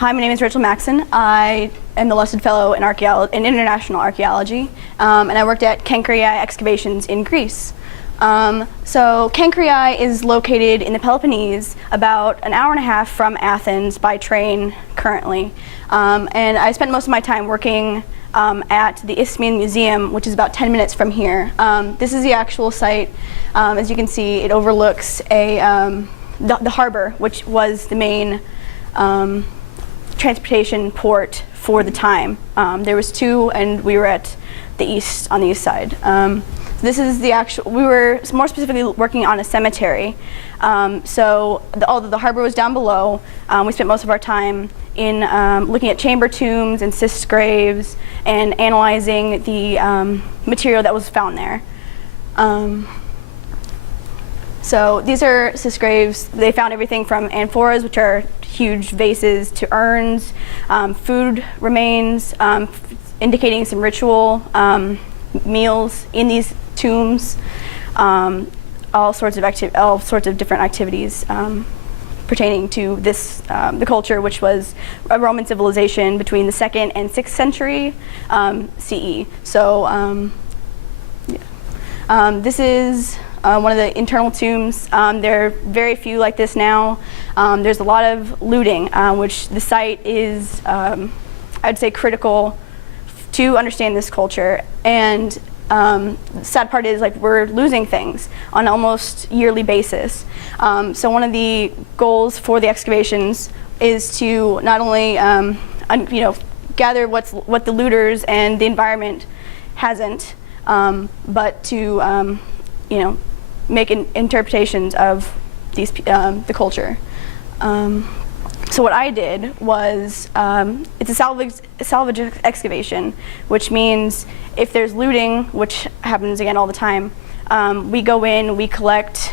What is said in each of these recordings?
Hi, my name is Rachel Maxon. I am the Lusted Fellow in International Archaeology, and I worked at Kenchreachi excavations in Greece. So Kenchreachi is located in the Peloponnese, about an hour and a half from Athens by train currently. And I spent most of my time working at the Isthmian Museum, which is about 10 minutes from here. This is the actual site. As you can see, it overlooks the harbor, which was the main transportation port for the time. There was two, and we were at the on the east side. This is the actual, we were more specifically working on a cemetery. So although the harbor was down below, we spent most of our time in looking at chamber tombs and cyst graves and analyzing the material that was found there. So these are cyst graves. They found everything from amphoras, which are huge vases, to urns, food remains, indicating some ritual meals in these tombs, all sorts of different activities pertaining to this the culture, which was a Roman civilization between the 2nd and 6th century CE. So this is one of the internal tombs. There are very few like this now. There's a lot of looting, which the site is, I'd say, critical to understand this culture. And the sad part is, like, we're losing things on an almost yearly basis. So one of the goals for the excavations is to not only gather what the looters and the environment hasn't, but to make interpretations of these the culture. So what I did was, it's a salvage excavation, which means if there's looting, which happens again all the time, we go in, we collect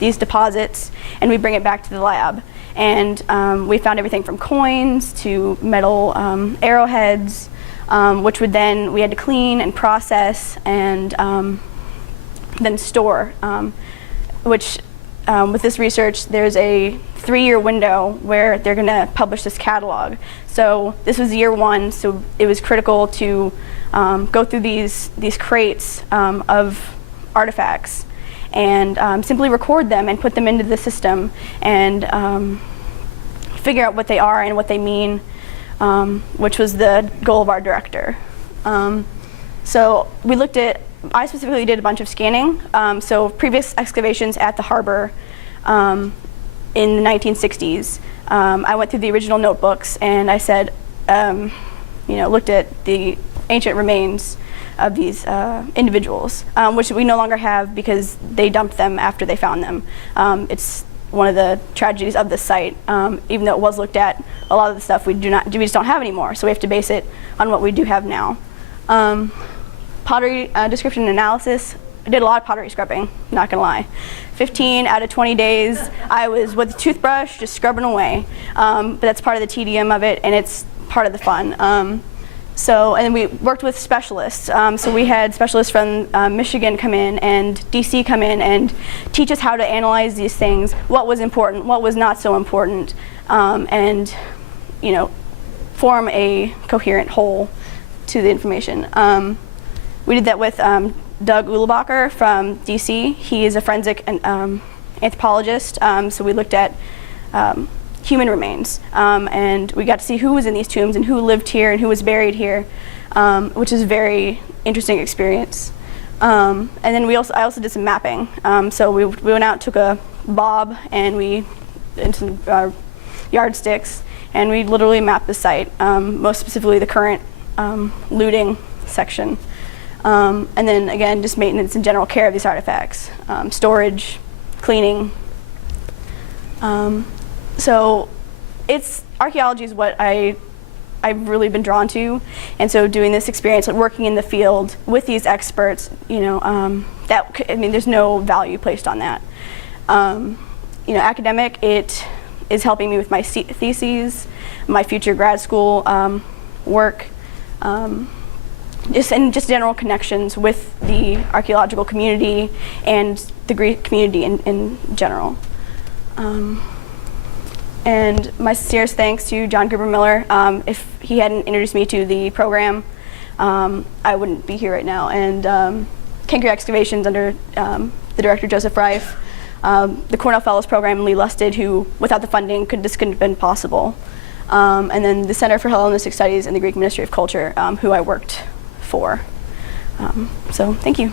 these deposits, and we bring it back to the lab. And we found everything from coins to metal arrowheads, which we had to clean and process and then store, which with this research, there's a 3-year window where they're going to publish this catalog. So this was year 1, so it was critical to go through these crates of artifacts and simply record them and put them into the system and figure out what they are and what they mean, which was the goal of our director. So we looked at, I specifically did a bunch of scanning. So previous excavations at the harbor in the 1960s, I went through the original notebooks and I said, looked at the ancient remains of these individuals, which we no longer have because they dumped them after they found them. It's one of the tragedies of this site. Even though it was looked at, a lot of the stuff we just don't have anymore. So we have to base it on what we do have now. Pottery description and analysis. I did a lot of pottery scrubbing, not gonna lie. 15 out of 20 days, I was with a toothbrush just scrubbing away. But that's part of the tedium of it, and it's part of the fun. And then we worked with specialists. So we had specialists from Michigan come in and DC come in and teach us how to analyze these things, what was important, what was not so important, and form a coherent whole to the information. We did that with Doug Ulebacher from DC. He is a forensic anthropologist, so we looked at human remains, and we got to see who was in these tombs and who lived here and who was buried here, which is a very interesting experience. And then I also did some mapping. So we went out, took a bob, and some yardsticks, and we literally mapped the site, most specifically the current looting section. And then again, just maintenance and general care of these artifacts, storage, cleaning. So archaeology is what I've really been drawn to, and so doing this experience, like working in the field with these experts, there's no value placed on that. Academic, it is helping me with my theses, my future grad school work. Just general connections with the archaeological community and the Greek community in general. And my sincerest thanks to John Gruber Miller. If he hadn't introduced me to the program, I wouldn't be here right now. And Kenchreachi Excavations under the director Joseph Reif, the Cornell Fellows Program, Lee Lusted, who without the funding this couldn't have been possible. And then the Center for Hellenistic Studies and the Greek Ministry of Culture, who I worked for. So thank you.